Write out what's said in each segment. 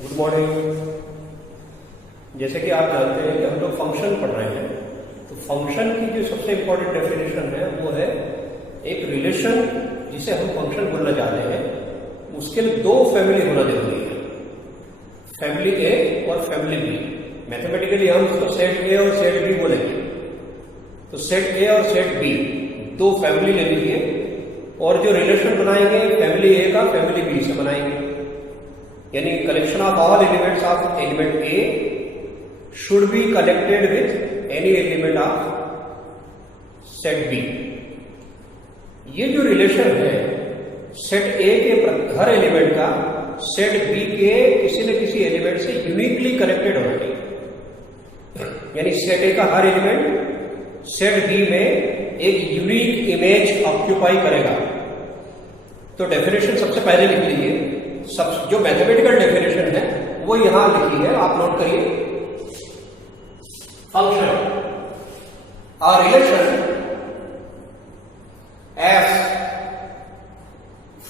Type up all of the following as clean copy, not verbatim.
Good morning. जैसे कि आप जानते हैं कि हम लोग फंक्शन पढ़ रहे हैं, तो फंक्शन की जो सबसे इंपॉर्टेंट डेफिनेशन है वो है एक रिलेशन जिसे हम फंक्शन बोलना चाहते हैं, उसके लिए दो फैमिली होना जरूरी है, फैमिली ए और फैमिली बी। मैथमेटिकली हम उसको सेट ए और सेट बी बोलेंगे। तो सेट ए और सेट बी दो फैमिली ले लीजिए और जो रिलेशन बनाएंगे फैमिली ए का फैमिली बी से बनाएंगे, यानी collection of all elements of element A should be collected with any element of set B. ये जो रिलेशन है सेट ए के हर एलिमेंट का सेट बी के किसी न किसी एलिमेंट से यूनिकली कलेक्टेड होना चाहिए, यानी सेट ए का हर एलिमेंट सेट बी में एक यूनिक इमेज ऑक्यूपाई करेगा। तो डेफिनेशन सबसे पहले लिख लीजिए, सब जो मैथमेटिकल डेफिनेशन है वो यहां लिखी है, आप नोट करिए। फंक्शन और relation f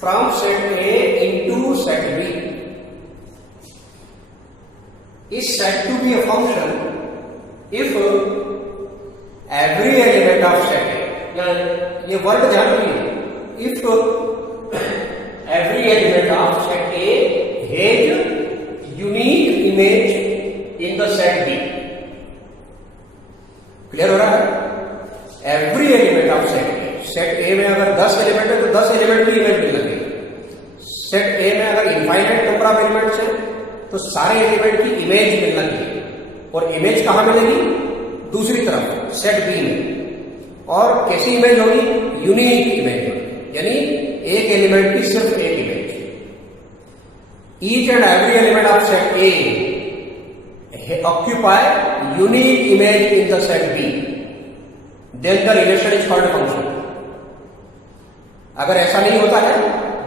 from set A into set B is said to be a function if every element of set A, ये वर्ड ध्यान रखिए, if every element of set A has unique image in the set B। Clear हो रहा है? every element of set A, set A में अगर 10 element है तो 10 एलिमेंट की इमेज मिल लगेगी। सेट A में अगर इनफाइनाइट नंबर ऑफ एलिमेंट्स है तो सारे एलिमेंट की इमेज मिलना चाहिए, और इमेज कहां मिलेगी? दूसरी तरफ सेट B में। और कैसी इमेज होगी? यूनिक इमेज होगी, यानी एक एलिमेंट की सिर्फ एक image. Each and every element of set A occupy unique image in the set B, then the relation is called function. अगर ऐसा नहीं होता है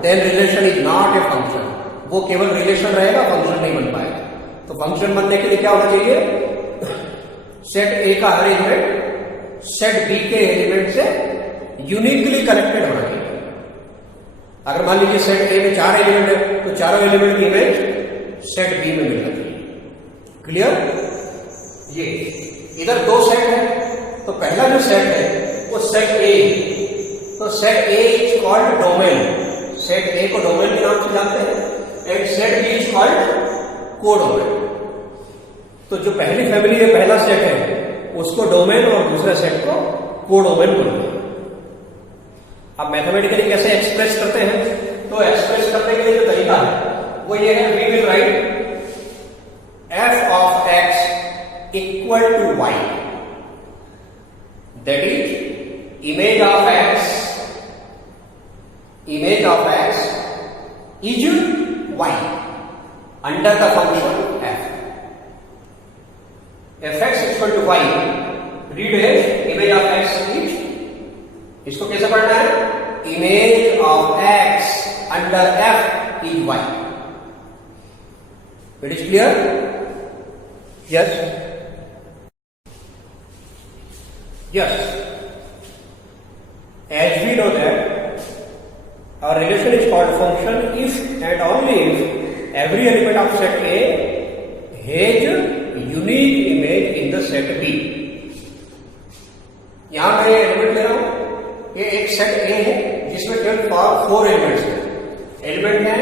then relation is not a function, वो केवल रिलेशन रहेगा, फंक्शन नहीं बन पाएगा। तो फंक्शन बनने के लिए क्या होना चाहिए? सेट ए का हर एलिमेंट सेट बी के एलिमेंट से यूनिकली कनेक्टेड होना चाहिए। अगर मान लीजिए सेट ए में 4 एलिमेंट है तो चारों एलिमेंट की इमेज सेट बी में मिलना चाहिए। क्लियर? ये इधर दो सेट है, तो पहला जो सेट है वो सेट ए, तो set A is called domain. Set A को डोमेन के नाम से जानते हैं, and set B is called codomain. तो जो पहली फैमिली है, पहला सेट है, उसको डोमेन और दूसरा सेट को कोडोमेन बोलते हैं। अब मैथमेटिकली कैसे एक्सप्रेस करते हैं? तो एक्सप्रेस करने के लिए जो तरीका है वो ये है, we will write f of x equal to y, that is image of x is y under the function f. F x equal to y read as image of x is, इसको कैसे पढ़ना है? Image of x under f is y. It is clear? Yes yes. As we know that our relation is called function if and only if every element of set A has unique image in the set B। यहां मैं element ले रहा हूं, ये एक set ए है जिसमें केवल 4 एलिमेंट्स हैं। एलिमेंट है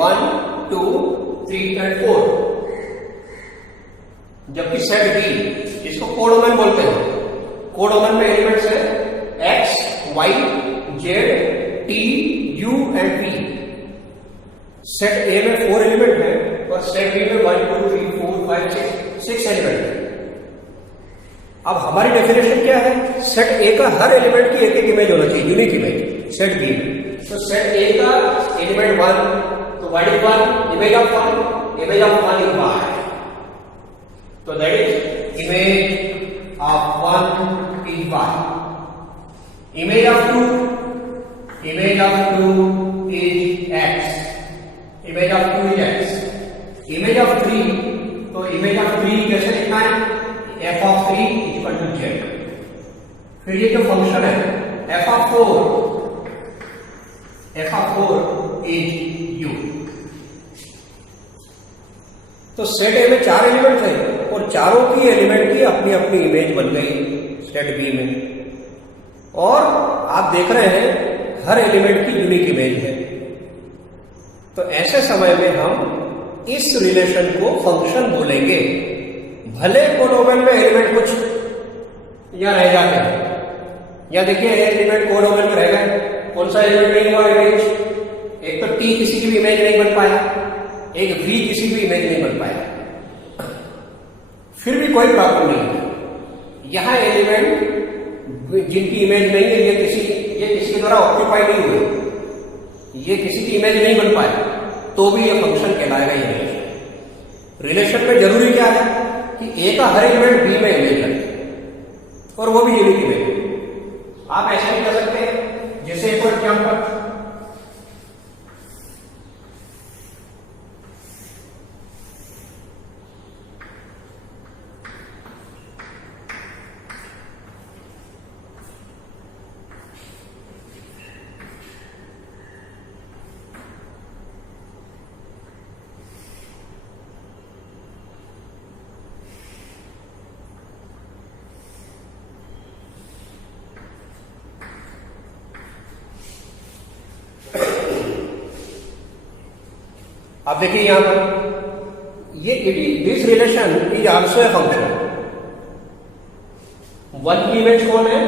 1 2 3 एंड 4। जबकि सेट बी, जिसको कोडोमेन बोलते हैं, कोडोमेन में एलिमेंट्स है x y z t u and p. Set A में 4 एलिमेंट है और सेट बी में 1 2 3 4 5 6 एलिमेंट है। अब हमारी डेफिनेशन क्या है? सेट ए का हर एलिमेंट की एक एक इमेज होना चाहिए, यूनिक इमेज सेट बी में। तो सेट ए का एलिमेंट 1, तो what is 1? Image of 1, image of 1 is Y, तो that is image of 1 is Y. Image of 2 is X, image of 2 is X. Image of 3, तो image of 3 कैसे लिखना है? F of 3 equal to Z. फिर ये जो function है F of 4 is U. तो सेट ए में 4 एलिमेंट थे और चारों की एलिमेंट की अपनी अपनी इमेज बन गई सेट बी में। और आप देख रहे हैं हर एलिमेंट की यूनिक इमेज है। तो ऐसे समय में हम इस रिलेशन को फंक्शन बोलेंगे, भले कोडोमेन में एलिमेंट कुछ या रह जाते हैं। या देखिए एलिमेंट कोडोमेन में रह गए, कौन सा एलिमेंट नहीं हुआ इमेज? एक तो टी किसी की भी इमेज नहीं बन पाया, एक वी किसी की भी इमेज नहीं बन पाया। फिर भी कोई प्रॉब्लम नहीं है। यहां एलिमेंट जिनकी इमेज नहीं है, ये किसी के द्वारा ऑक्यूपाई नहीं हुए, ये किसी की इमेज नहीं बन पाए, तो भी ये फंक्शन कहलाएगा इमेज। रिलेशन में जरूरी क्या है कि ए का हर एलिमेंट बी में इमेज है और वो भी यूनिक इमेज। आप ऐसे भी कर सकते हैं, जैसे फॉर एग्जाम्पल अब देखिए यहां पर ये this relation is also a function. One की इमेज कौन है?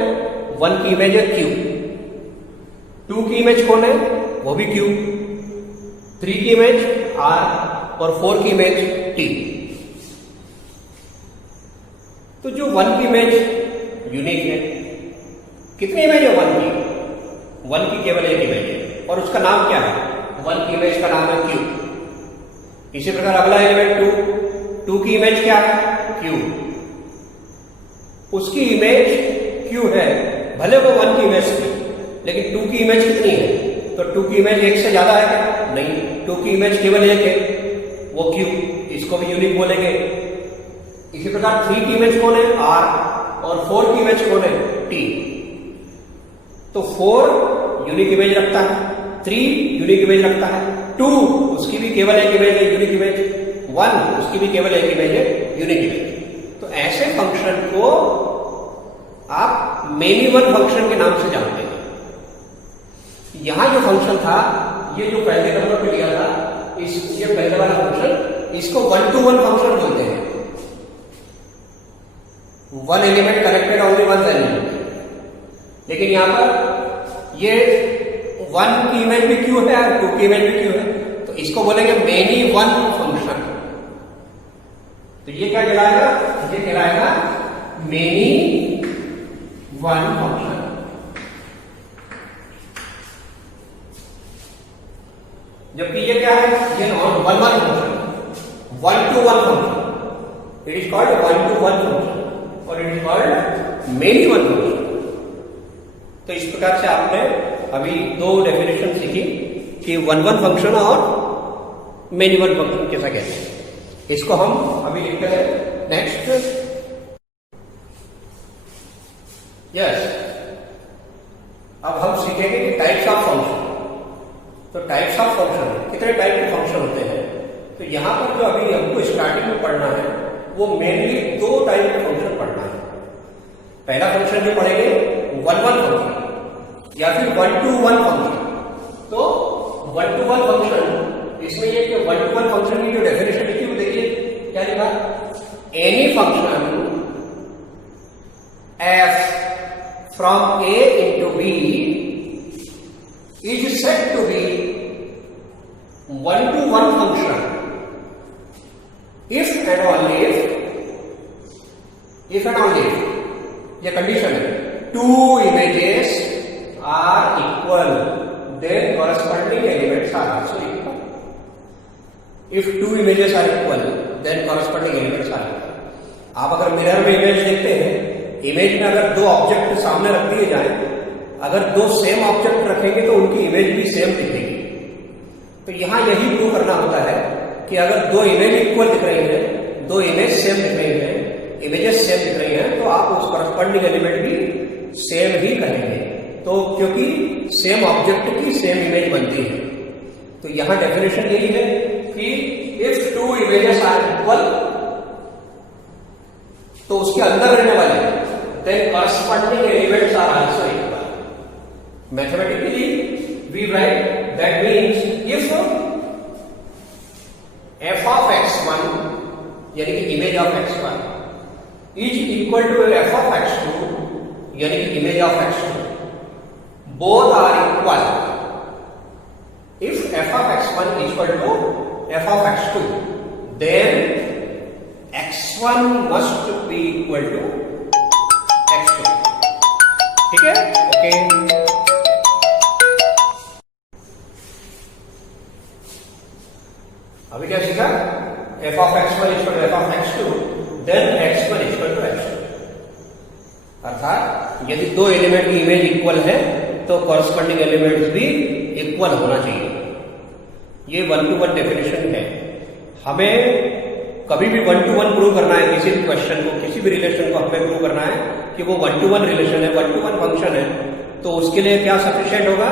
वन की इमेज है क्यू। टू की इमेज कौन है? वो भी क्यू। थ्री की इमेज आर और फोर की इमेज टी। तो जो वन की इमेज यूनिक है, कितनी इमेज है वन की? वन की केवल एक इमेज है और उसका नाम क्या है? वन की इमेज का नाम है क्यू। इसी प्रकार अगला एलिमेंट टू की इमेज क्या है? क्यू। उसकी इमेज क्यू है, भले वो वन की इमेज थी, लेकिन टू की इमेज कितनी है? तो टू की इमेज एक से ज्यादा है क्या? नहीं, टू की इमेज केवल एक है, वो क्यू। इसको भी यूनिक बोलेंगे। इसी प्रकार थ्री की इमेज कौन है? आर। और फोर की इमेज कौन है? टी। तो फोर यूनिक इमेज रखता है, थ्री यूनिक इमेज रखता है, टू उसकी भी केवल एक इमेज है यूनिक इमेज, वन उसकी भी केवल एक इमेज है यूनिक इमेज। तो ऐसे फंक्शन को आप मेनी वन फंक्शन के नाम से जानते हैं। यहां जो फंक्शन था, ये जो पहले नंबर पे लिया था, ये पहले वाला फंक्शन, इसको वन टू वन फंक्शन बोलते हैं। One element connected only one element. लेकिन यहां पर ये वन की इमेज भी क्यू है और टू की इमेज भी क्यू है, तो इसको बोलेंगे मेनी वन फंक्शन। तो ये क्या कहलाएगा? ये कहलाएगा मेनी वन फंक्शन। जबकि ये क्या है? ये one one function, one to one function. It is called one to one function और it is called many one function. तो इस प्रकार से आपने अभी दो डेफिनेशन सीखी कि वन वन फंक्शन और मेनी वन फंक्शन कैसा कहते हैं। इसको हम अभी लिखते हैं नेक्स्ट। यस, अब हम सीखेंगे कि टाइप्स ऑफ फंक्शन। तो टाइप्स ऑफ फंक्शन, कितने टाइप के फंक्शन होते हैं? तो यहां पर जो अभी हमको स्टार्टिंग में पढ़ना है, वो मेनली दो टाइप के फंक्शन पढ़ना है। पहला फंक्शन जो पढ़ेंगे वन वन फंक्शन या फिर वन टू वन फंक्शन। तो वन टू वन फंक्शन, इसमें ये कि वन टू वन फंक्शन की जो डेफिनेशन लिखी वो देखिए क्या लिखा? Any function f from A into B is said to be one to one function if and only if and only ये कंडीशन है, two images are equal, then corresponding elements are also equal. If two images are equal, then corresponding elements are equal. आप अगर mirror में image देखते हैं, image में अगर दो ऑब्जेक्ट सामने रख दिए जाए, अगर दो सेम ऑब्जेक्ट रखेंगे तो उनकी इमेज भी सेम दिखेगी। तो यहां यही प्रूव करना होता है कि अगर दो इमेज इक्वल दिख रही है, दो इमेज सेम दिख रही है, इमेजेस सेम दिख रही है, तो आप उस करस्पॉन्डिंग एलिमेंट भी सेम ही कहेंगे। तो क्योंकि सेम ऑब्जेक्ट की सेम इमेज बनती है। तो यहां डेफिनेशन यही है कि if two images are equal, तो उसके अंदर रहने वाले then corresponding elements are also equal. Mathematically we write that means if f of x1 यानी कि image of x1 is equal to f of x2 यानी कि image of x2, both are equal. If f of x1 is equal to f of x2, then x1 must be equal to x2. ठीक है? Okay. अभी क्या सीखा? f of x1 is equal to f of x2, then x1 is equal to x2. अर्थात यदि दो element की image equal है तो कॉरस्पॉन्डिंग एलिमेंट्स भी इक्वल होना चाहिए. ये 1-to-1 डेफिनेशन है. हमें कभी भी 1-to-1 प्रूव करना है किसी भी क्वेश्चन को, किसी भी रिलेशन को हमें प्रूव करना है कि वो 1-to-1 रिलेशन है, 1-to-1 फंक्शन है, तो उसके लिए क्या सफिशिएंट होगा?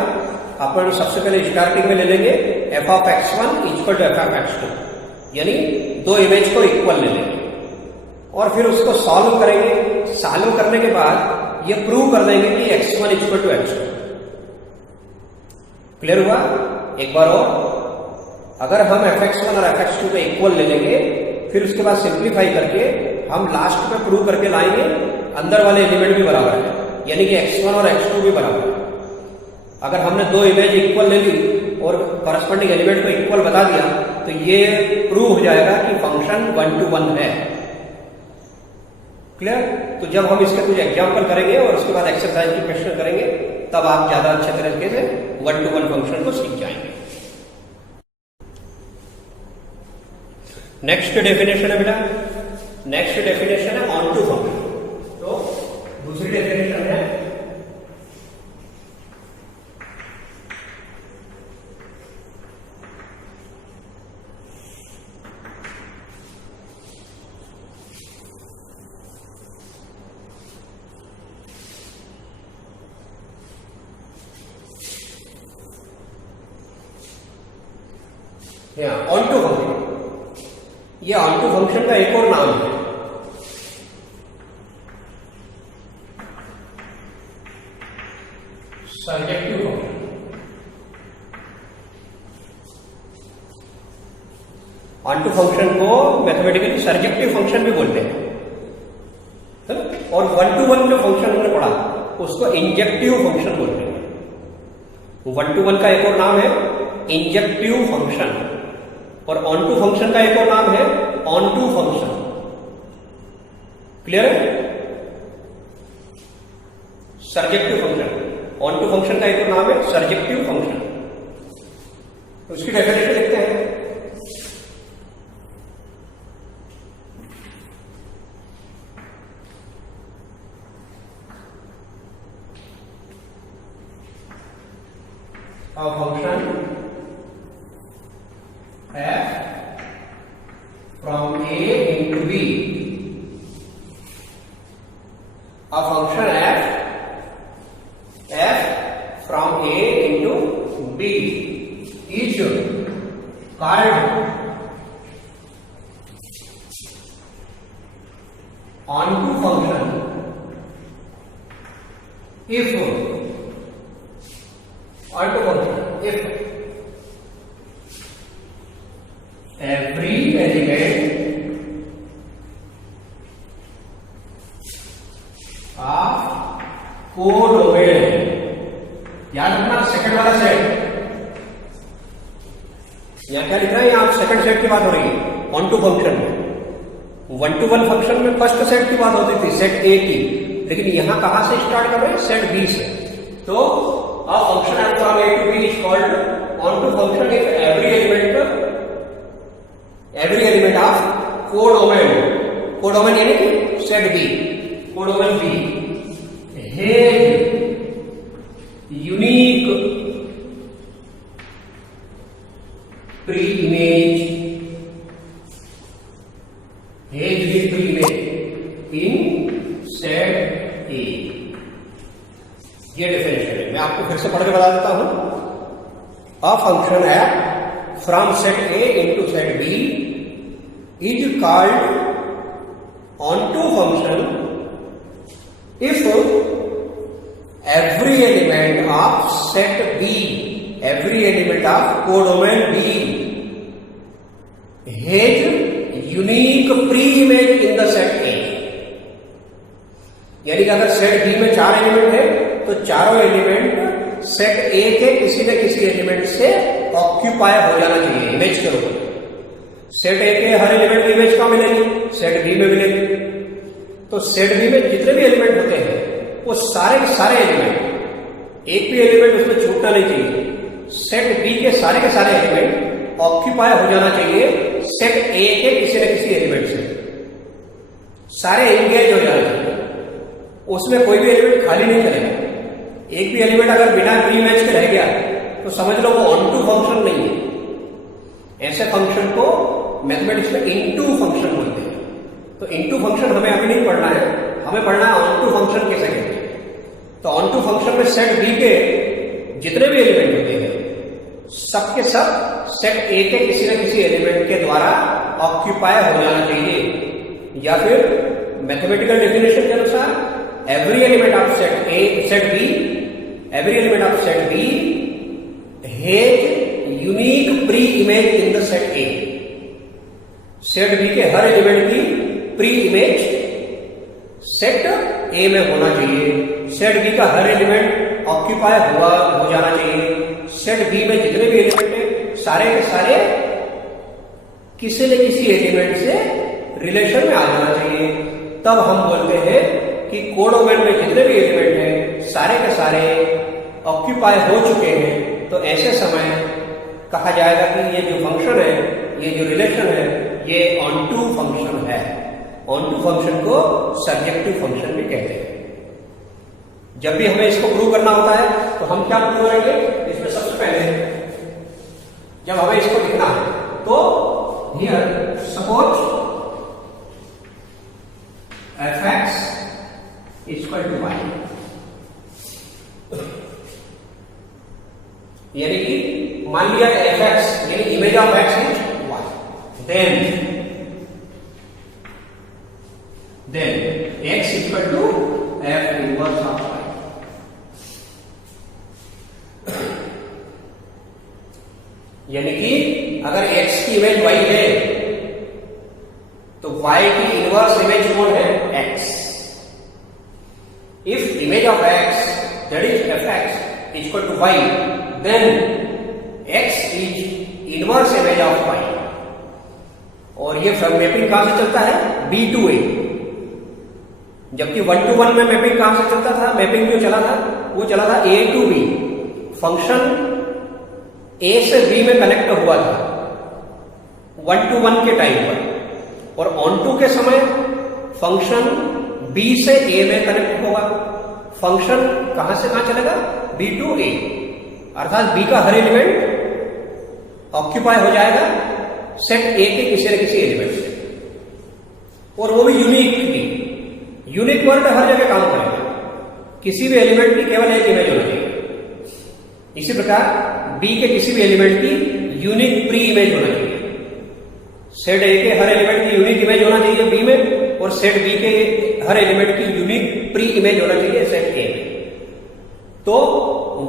अपन सबसे पहले स्टार्टिंग में ले लेंगे f of x1 equal to f of x2, यानी दो इमेज को इक्वल ले लेंगे और फिर उसको सॉल्व करेंगे. सॉल्व करने के बाद ये प्रूव कर देंगे कि x1 equal to x2. Clear हुआ? एक बार और, अगर हम fx1 और fx2 को इक्वल ले लेंगे, फिर उसके बाद सिंप्लीफाई करके हम लास्ट में प्रूव करके लाएंगे अंदर वाले एलिमेंट भी बराबर है, यानी कि x1 और x2 भी बराबर है. अगर हमने दो इमेज इक्वल ले ली और कॉरस्पॉन्डिंग एलिमेंट को इक्वल बता दिया तो ये प्रूव हो जाएगा कि फंक्शन 1-to-1 है. क्लियर? तो जब हम इसके कुछ एग्जाम्पल करेंगे और उसके बाद एक्सरसाइज की क्वेश्चन करेंगे, तब आप ज्यादा अच्छे तरीके से 1-to-1 फंक्शन को सीख जाएंगे. नेक्स्ट डेफिनेशन है बेटा, नेक्स्ट डेफिनेशन है ऑन टू फंक्शन. तो दूसरी डेफिनेशन है ऑन टू फंक्शन. ये ऑन टू फंक्शन का एक और नाम है. Surjective function. Onto function को मैथमेटिकली सर्जेक्टिव फंक्शन भी बोलते हैं. और 1-to-1 जो फंक्शन हमने पढ़ा उसको इंजेक्टिव फंक्शन बोलते हैं. 1-to-1 का एक और नाम है इंजेक्टिव फंक्शन और ऑन टू फंक्शन का एक और नाम है ऑन टू फंक्शन. क्लियर है? Surjective function, onto function का एक और नाम है सर्जेक्टिव फंक्शन. उसकी डेफिनेशन लिखते हैं. A function f from a into b, a function f from a into b is called onto function if onto function if every element of codomain. याद रखना सेकंड वाला सेट. यहां क्या लिख रहा है? यहां सेकंड सेट की बात हो रही है ऑन टू फंक्शन में. 1-to-1 फंक्शन में फर्स्ट सेट की बात होती थी, सेट ए की, लेकिन यहां कहां से स्टार्ट कर रहे हैं? सेट बी से. तो a function f from a to b is called onto function if every element of codomain, codomain यानी कि set b, codomain b has unique pre-image, has unique pre-image in set a. ये definition है. मैं आपको फिर से पढ़ के बता देता हूं. A function f from set A into set B is called onto function if every element of set B, every element of codomain B has unique pre-image in the set A. यानी कि अगर set B में 4 element है तो चारों element set A के किसी न किसी एलिमेंट से ऑक्यूपाई हो जाना चाहिए इमेज के रूप में। सेट ए के हर एलिमेंट की इमेज कहां मिलेगी? सेट बी में मिलेगी। तो सेट बी में जितने भी एलिमेंट होते हैं वो सारे के सारे एलिमेंट, एक भी एलिमेंट उसमें छूटना नहीं चाहिए। सेट बी के सारे एलिमेंट ऑक्यूपाई हो जाना चाहिए सेट ए के किसी न किसी एलिमेंट से, सारे एंगेज हो जाना चाहिए, उसमें कोई भी एलिमेंट खाली नहीं चलेगा। एक भी एलिमेंट अगर बिना प्री मैच के रह गया तो समझ लो वो ऑन टू फंक्शन नहीं है। ऐसे फंक्शन को मैथमेटिक्स में इनटू फंक्शन बोलते हैं। तो इनटू फंक्शन हमें अभी नहीं पढ़ना है, हमें पढ़ना है ऑन टू फंक्शन कैसे कहते हैं। तो ऑन टू फंक्शन में सेट बी के जितने भी एलिमेंट होते हैं सब के सब सेट ए के किसी न किसी एलिमेंट के द्वारा ऑक्यूपाई हो जाना चाहिए। या फिर मैथमेटिकल डेफिनेशन के अनुसार every element of set A, set B, every element of set B has unique pre-image in the set A. Set B के हर एलिमेंट की प्री इमेज सेट A में होना चाहिए। सेट B का हर एलिमेंट ऑक्यूपाई हो जाना चाहिए। सेट B में जितने भी एलिमेंट हैं सारे के सारे किसी न किसी एलिमेंट से रिलेशन में आ जाना चाहिए। तब हम बोलते हैं कि कोडोमेन में जितने भी एलिमेंट हैं सारे के सारे ऑक्यूपाई हो चुके हैं। तो ऐसे समय कहा जाएगा कि ये जो फंक्शन है, ये जो रिलेशन है, ये ऑन टू फंक्शन है। ऑन टू फंक्शन को सब्जेक्टिव फंक्शन भी कहते हैं। जब भी हमें इसको प्रूव करना होता है तो हम क्या प्रूव करेंगे? इसमें सबसे पहले जब हमें इसको लिखना है तो here suppose fx equal to y, यानी कि मान लिया fx यानी image of x is y, then x equal to f inverse of y। यानी कि अगर x की इमेज y है तो y की इनवर्स इमेज कौन है? x। If image of x, that is fx, is equal to y, then x is inverse image of y। और ये मैपिंग कहां से चलता है? b to a। जबकि 1 to 1 में मैपिंग कहां से चलता था? मैपिंग जो चला था वो चला था a to b। Function a से b में कनेक्ट हुआ था 1 to 1 के टाइम पर, और ऑन टू के समय फंक्शन B से A में कनेक्ट होगा। फंक्शन कहां से कहां चलेगा? B टू A, अर्थात B का हर एलिमेंट ऑक्यूपाई हो जाएगा सेट A के किसी न किसी एलिमेंट से, और वो भी यूनिकली। यूनिक वर्ड हर जगह काम करेगा, किसी भी एलिमेंट की केवल एक इमेज होनी चाहिए। इसी प्रकार B के किसी भी एलिमेंट की यूनिक प्री इमेज होना चाहिए। सेट A के हर एलिमेंट की यूनिक इमेज होना चाहिए B में, और सेट B के हर एलिमेंट की यूनिक प्री इमेज होना चाहिए सेट A में। तो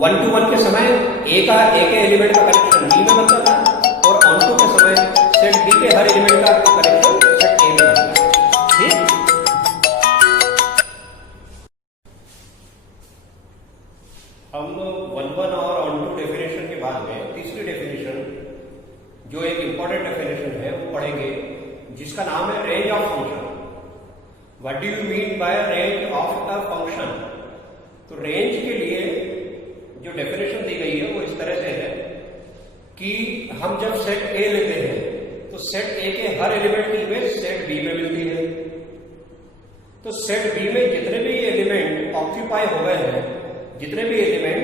1 to 1 के समय A के एलिमेंट का कनेक्शन B में बनता था, और ऑन टू के समय सेट B के हर एलिमेंट का कनेक्शन सेट A में बनता था। ठीक, हम 1 और ऑन टू डेफिनेशन के बाद में तीसरी डेफिनेशन जो एक इंपॉर्टेंट डेफिनेशन है वो पढ़ेंगे, जिसका नाम है range of function. What do you mean by range of a function? तो रेंज के लिए जो डेफिनेशन दी गई है वो इस तरह से है कि हम जब सेट ए लेते हैं तो सेट ए के हर एलिमेंट की इमेज सेट बी में मिलती है। तो सेट बी में जितने भी एलिमेंट ऑक्यूपाई हो गए हैं, जितने भी एलिमेंट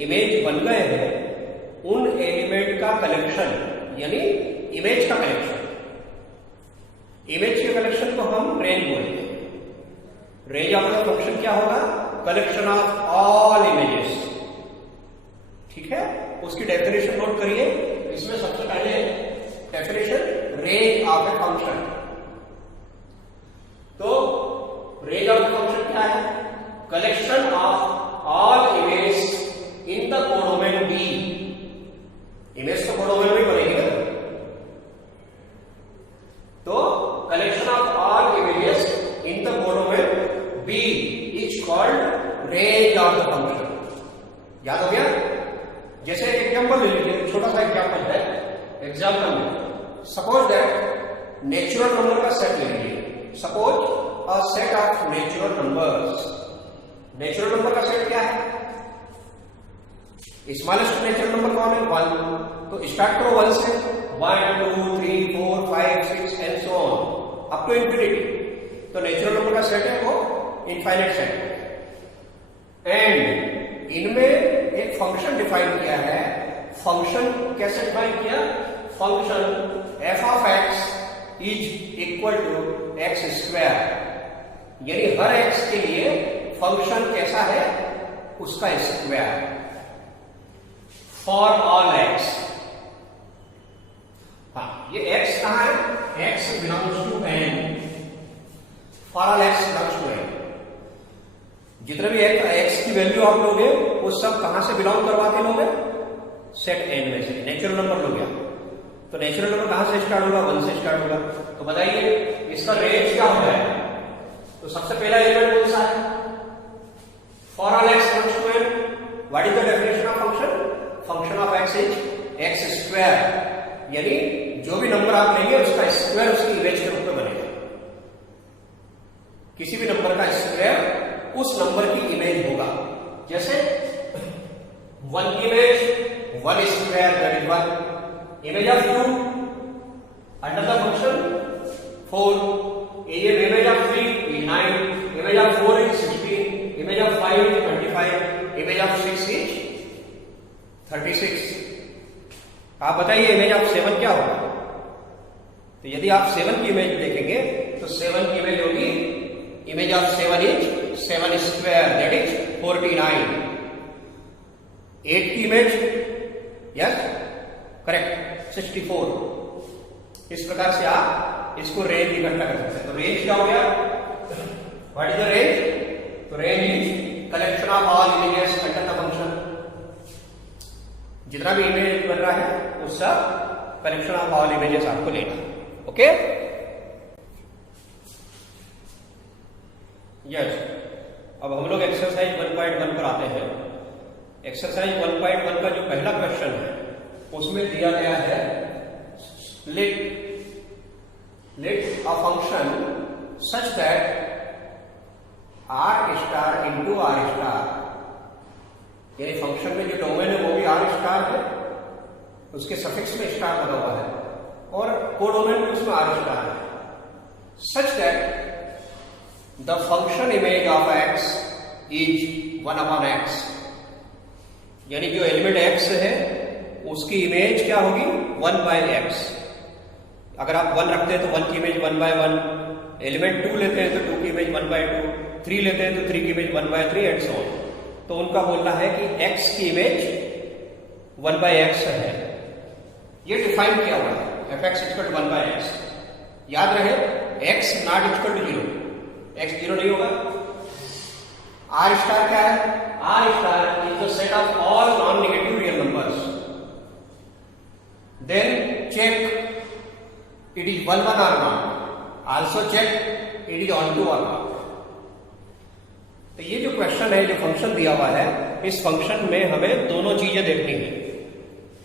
इमेज बन गए हैं, उन एलिमेंट का कलेक्शन यानी इमेज का कलेक्शन, इमेज के कलेक्शन को हम रेंज बोलते हैं। रेंज ऑफ द फंक्शन क्या होगा? Collection of all images. ठीक है, उसकी डेफिनेशन नोट करिए, इसमें सबसे पहले definition range of a function. तो रेंज ऑफ ए फंक्शन क्या है? Collection of all image in the codomain B. Image तो कोडोमेन में बनेगी ना, तो collection of all images in the codomain B is called range of the function. याद हो गया? जैसे एक एग्जांपल ले लीजिए, छोटा सा एग्जांपल है। एग्जांपल में सपोज दैट नेचुरल नंबर का सेट ले लीजिए। Suppose a set of natural numbers. Natural number का सेट क्या है? स्मॉलेस्ट नेचुरल नंबर कौन है? 1। तो स्टार्ट करो 1 से, 1 2 3 4 5 6 and so on up to infinity. तो नेचुरल नंबर का सेट है वो इनफाइनाइट सेट है। एंड इनमें एक फंक्शन डिफाइन किया है। फंक्शन कैसे डिफाइन किया? Function f of x is equal to x square, यानी हर एक्स के लिए फंक्शन कैसा है? उसका स्क्वायर। For all x. हाँ, ये एक्स कहां है? X belongs to N. For all x belongs to N. जितने भी एक्स की वैल्यू आप लोगे वो सब कहां से बिलोंग करवा के लोगे? सेट एन में से। नेचुरल नंबर लो गया, तो नेचुरल नंबर कहां से स्टार्ट होगा? 1 से स्टार्ट होगा। तो बताइए इसका रेंज क्या होगा? तो सबसे पहला एलिमेंट कौन सा है? For all x belongs to N. What is the definition of function? Function of x is x square, यानी जो भी नंबर आप लेंगे उसका स्क्वायर उसकी इमेज के रूप में बनेगा। किसी भी नंबर का स्क्वायर उस नंबर की इमेज होगा। जैसे 1 की image 1 square that is 1। Image of 2 under the function 4। Image of 3 is 9। Image of 4 is 16। Image of 5 is 25। Image of 6 is 36। आप बताइए इमेज ऑफ 7 क्या होगा? तो यदि आप 7 की इमेज देखेंगे तो 7 की इमेज होगी, image of 7 is 7 square that is 49। 8 की इमेज, यस करेक्ट, 64। इस प्रकार से आप इसको रेंज इकट्ठा कर सकते हैं। तो रेंज क्या हो गया? What is the range? तो range is collection of all images under the function. जितना भी इमेज बन रहा है उस सब कलेक्शन ऑफ ऑल इमेजेस आपको लेना। Okay, yes. अब हम लोग एक्सरसाइज 1.1 पर आते हैं। एक्सरसाइज 1.1 का जो पहला क्वेश्चन है उसमें दिया गया है let a function such that R star into R star, यानी फंक्शन में जो डोमेन है वो भी आर स्टार है, उसके सफिक्स में स्टार लगा हुआ है, और कोडोमेन भी उसमें आर स्टार है। Such that the function image of x is 1/x, यानी जो एलिमेंट x है उसकी इमेज क्या होगी? 1/x। अगर आप 1 रखते हैं तो 1 की इमेज 1/1, एलिमेंट 2 लेते हैं तो 2 की इमेज 1/2, 3 लेते हैं तो 3 की इमेज 1/3 एंड सो ऑन। तो उनका बोलना है कि x की इमेज 1/x है। ये डिफाइन किया हुआ है fx = 1/x। याद रहे x not equal to 0, x 0 नहीं होगा। आर स्टार क्या है? R star is the set of all non negative real numbers. Then check it is 1 1 or not। Also check it is onto or not। तो ये जो question है, जो function दिया हुआ है, इस फंक्शन में हमें दोनों चीजें देखनी है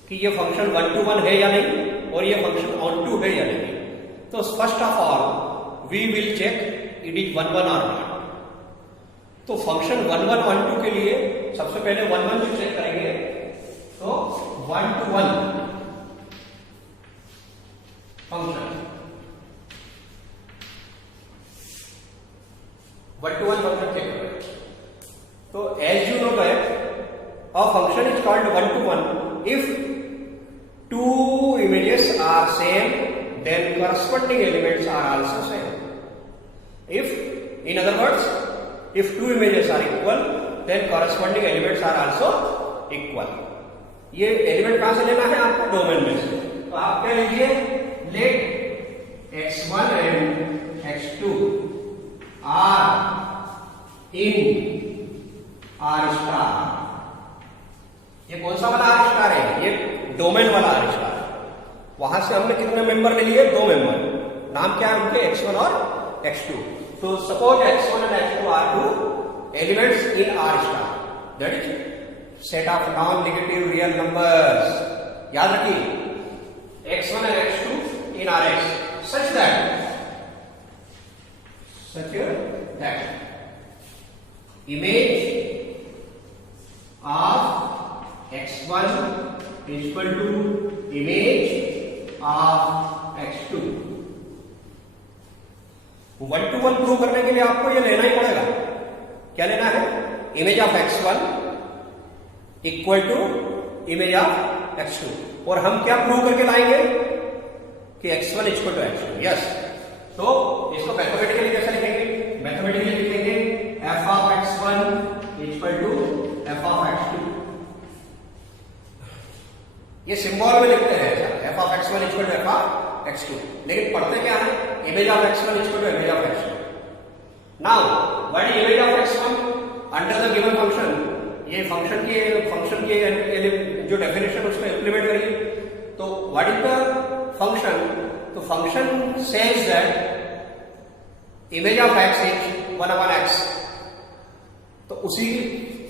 कि ये फंक्शन 1 to 1 है या नहीं, और ये फंक्शन ऑन टू है या नहीं। तो first of all we will check it is 1 1 or not। तो फंक्शन 1 1 1 2 के लिए सबसे पहले 1 1 जो चेक करेंगे तो 1 to 1 फंक्शन 1 to 1 फंक्शन चेक करेंगे। तो as you know that a function is called 1 to 1 इफ 2 images are same then corresponding elements are also same। If, in other words, if 2 images are equal, then corresponding elements are also equal। ये element कहां से लेना है आपको? Domain में से। तो आप क्या लीजिए, let x1 and x2 are in R star. ये कौन सा वाला आर स्टार है? ये डोमेन वाला आर स्टार। वहां से हमने कितने मेंबर ले लिए? 2 मेंबर। नाम क्या है उनके? x1 और x2। तो suppose x1 and x2 R 2 elements in R star, that is set of non negative real numbers. याद रखिए x1 and x2 in R X such that image of x1 is equal to image of x2। 1-to-1 prove करने के लिए आपको ये लेना ही पड़ेगा। क्या लेना है? Image of x1 equal to image of x2। और हम क्या प्रूव करके लाएंगे कि x1 equal to x2। Yes, तो इसको मैथमेटिकली कैसे लिखेंगे? मैथमेटिकली लिखेंगे f of x1 equal to f of x2। ये सिंबल में लिखते हैं f of x1 equal to f of x2, लेकिन पढ़ते क्या है? Image of x1 equal to image of x2। Now what is image of x1 under the given function? ये function की जो डेफिनेशन उसको इंप्लीमेंट करिए। तो व्हाट इज द फंक्शन? तो function says that image of x is 1 upon x। तो उसी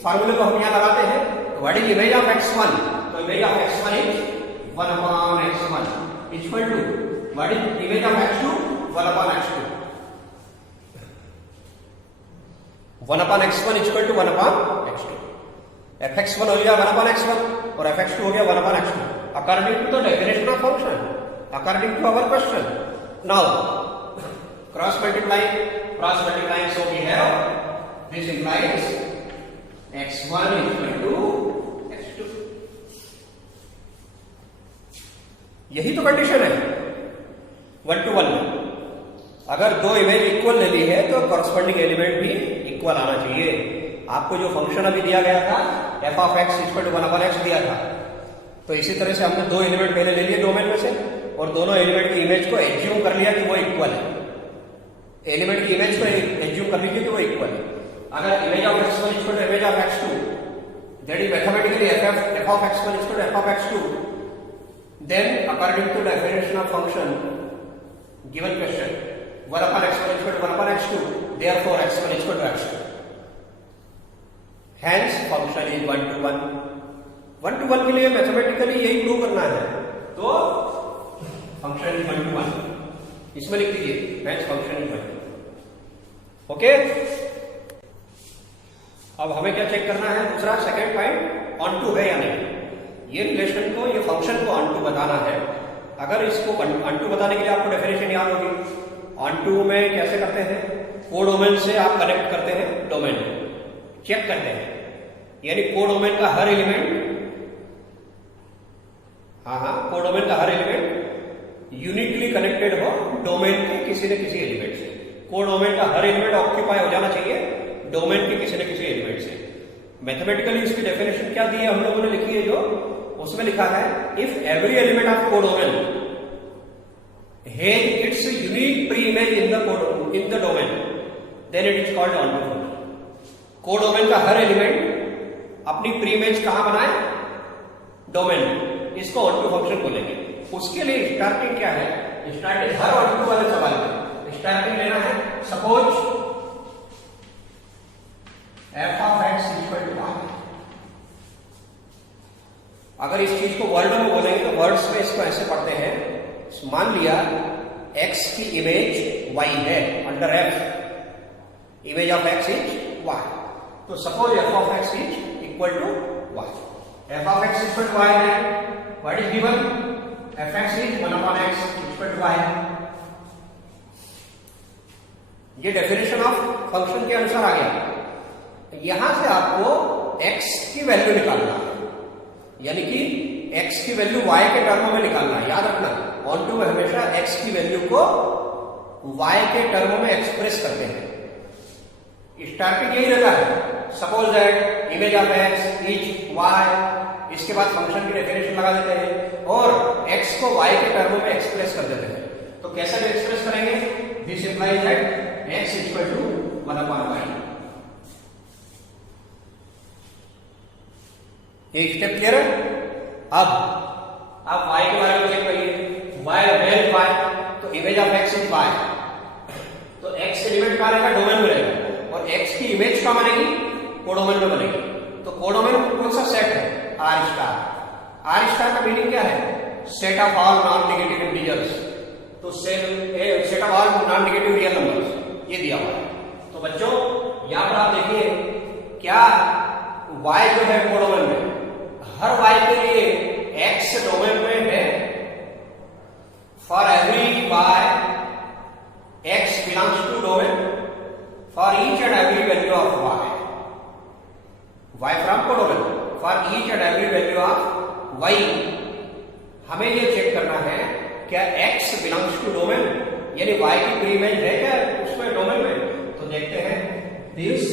फार्मूले को हम यहां लगाते हैं। What is image of x1? तो image of x1 is 1 upon x1 equal to what is image of x2? 1 upon x2। 1 upon x1 equal to 1 upon x2। fx1 हो गया 1 अपॉन x1 और fx2 हो गया 1 upon x2 according to the definition of function, according to our question. Now cross multiplying, so we have this implies x1 equal to x2। यही तो condition है 1-to-1 में। अगर दो इमेज इक्वल ले ली है तो कॉरस्पॉन्डिंग एलिमेंट भी इक्वल आना चाहिए। आपको जो फंक्शन अभी दिया गया था f of x equal to 1 upon x दिया था, तो इसी तरह से हमने दो एलिमेंट पहले ले लिए डोमेन में से और दोनों एलिमेंट की इमेज को एज्यूम कर लिया कि वो इक्वल है। एलिमेंट की इमेज को एज्यूम कर लीजिए कि वो इक्वल है। अगर image of x1 equal to image of x2, that is mathematically f of x1 equal to f of x2, then according to definition of function given question 1 upon x1 equal to 1 upon x2, therefore x1 equal to x2। Hence function is 1-to-1। 1-to-1 के लिए mathematically यही prove करना है, तो function is 1-to-1 इसमें लिख दीजिए, hence function is 1-to-1। Okay, अब हमें क्या चेक करना है? दूसरा सेकंड पॉइंट, ऑन टू है या नहीं। ये रिलेशन को, ये फंक्शन को ऑन टू बताना है। अगर इसको ऑन टू बताने के लिए आपको डेफिनेशन याद होगी। ऑन टू में कैसे करते हैं? कोडोमेन से आप कनेक्ट करते हैं डोमेन, चेक करते हैं, यानी कोडोमेन का हर एलिमेंट, कोडोमेन का हर एलिमेंट यूनिकली कनेक्टेड हो डोमेन के किसी न किसी एलिमेंट से। कोडोमेन का हर एलिमेंट ऑक्यूपाई हो जाना चाहिए डोमेन के किसी न किसी एलिमेंट से। मैथमेटिकली इसकी डेफिनेशन क्या दी है हम लोगों ने लिखी है, जो उसमें लिखा है if every element of codomain has its unique pre-image in the domain, then it is called on-to function। Codomain का हर एलिमेंट अपनी प्री इमेज कहां बनाए? डोमेन में। इसको ऑन-टू फंक्शन बोलेंगे। उसके लिए स्टार्टिंग क्या है? स्टार्टिंग हर ऑन-टू वाले सवाल में स्टार्टिंग लेना है। Suppose f of x equal to 1। अगर इस चीज को वर्ड में बोलेंगे तो वर्ड्स में इसको ऐसे पढ़ते हैं। मान लिया x की इमेज y है under f, image of x is y, तो suppose f of x is equal to y। f of x equal to y है, what is given? fx is 1 upon x equal to y। ये definition of function के अनुसार आ गया। यहां से आपको x की वैल्यू निकालना है, यानी कि x की वैल्यू y के टर्म में निकालना है। याद रखना, ऑन टू में हमेशा x की वैल्यू को y के टर्म में एक्सप्रेस करते हैं। स्टार्टिंग यही रहता है। Suppose that image of x is y इसके बाद फंक्शन की डेफिनेशन लगा देते हैं और x को y के टर्मों में एक्सप्रेस कर देते हैं। तो कैसे एक्सप्रेस करेंगे? This implies that x equal to 1/y। ये स्टेप क्लियर है? अब आप y के बारे में चेक करिए। y वेल y, तो image of x is y, तो x एलिमेंट का रहेगा, डोमेन में रहेगा, और x की इमेज का बनेगी, कोडोमेन में बनेगी। तो कोडोमेन कौन सा सेट है? R star. R स्टार का मीनिंग क्या है? Set of all non negative integers. तो set of all non negative real numbers, ये दिया हुआ है। तो बच्चों यहां पर आप देखिए क्या y जो है कोडोमेन में, हर y के लिए x डोमेन में है। For every y x belongs to domain for each and every value of y from codomain for each and every value of y। हमें ये चेक करना है क्या x बिलोंग्स टू डोमेन, यानी y की pre image है क्या उसमें डोमेन में? तो देखते हैं, this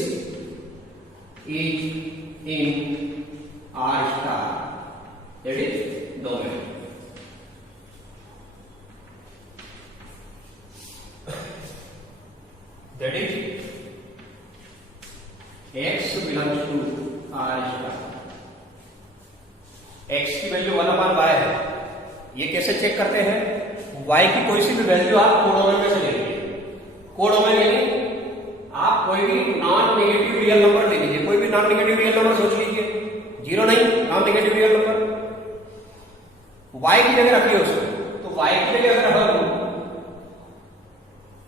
is in R star, that is domain. That is x belongs to R star. x की वैल्यू 1/y है। ये कैसे चेक करते हैं? y की कोई सी भी वैल्यू आप कोडोमेन में से लेंगे। कोडोमेन यानी आप कोई भी नॉन नेगेटिव रियल नंबर ले लीजिए, कोई भी नॉन नेगेटिव रियल नंबर सोच लीजिए, जीरो नहीं, non negative real number, y की जगह रखिए उसको। तो y की जगह अगर हम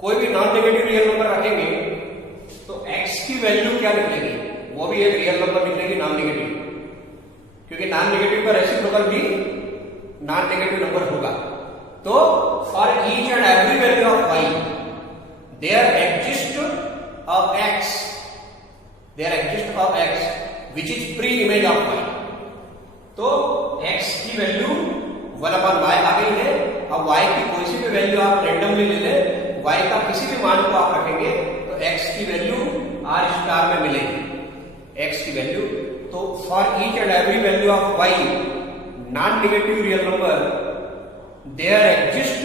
कोई भी नॉन नेगेटिव रियल नंबर रखेंगे तो x की वैल्यू क्या निकलेगी? वो भी एक रियल नंबर निकलेगी, नॉन नेगेटिव, क्योंकि नॉन नेगेटिव का रेसिप्रोकल भी नॉन नेगेटिव नंबर होगा। तो for each and every value of y there exist of x which is pre image of y। तो x की वैल्यू 1/y आ गई है। अब y की कोई सी भी वैल्यू आप रेंडमली ले ले, y का किसी भी मान को आप रखेंगे तो x की वैल्यू R स्टार में मिलेगी। x की वैल्यू, तो for each and every value of y non negative real number there exist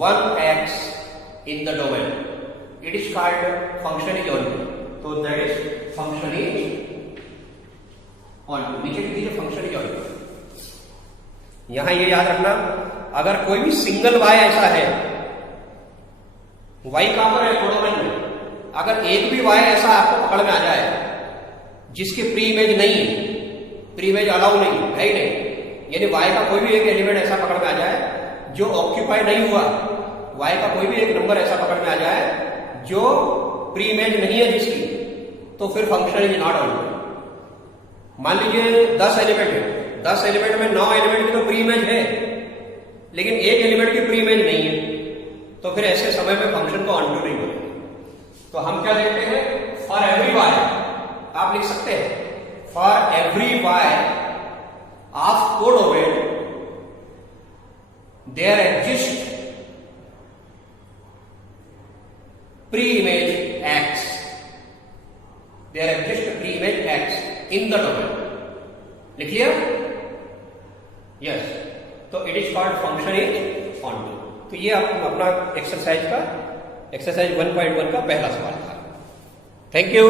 1x in the domain, it is called function is onto. तो that is function is onto. नीचे लिख दीजिए function is on to. यहां ये याद रखना, अगर कोई भी सिंगल y ऐसा है, y कहां पर है? कोडोमेन में। अगर एक भी y ऐसा आपको पकड़ में आ जाए जिसकी प्री इमेज नहीं है, प्री इमेज अलाउ नहीं है ही नहीं, यानी y का कोई भी एक एलिमेंट ऐसा पकड़ में आ जाए जो ऑक्यूपाई नहीं हुआ, y का कोई भी एक नंबर ऐसा पकड़ में आ जाए जो प्री इमेज नहीं है जिसकी, तो फिर फंक्शन इज नॉट ऑन। मान लीजिए 10 एलिमेंट है, 10 एलिमेंट में 9 एलिमेंट की तो प्री इमेज है, लेकिन एक एलिमेंट की प्री इमेज नहीं है, तो फिर ऐसे समय में फंक्शन को अनडू नहीं होगा। तो हम क्या देखते हैं? फॉर एवरी y, आप लिख सकते हैं for every y of codomain there exist pre image x, there exist pre image x in the domain. लिख लिया? यस। तो it is called function is onto. तो ये अपना एक्सरसाइज 1.1 का पहला सवाल था। Thank you.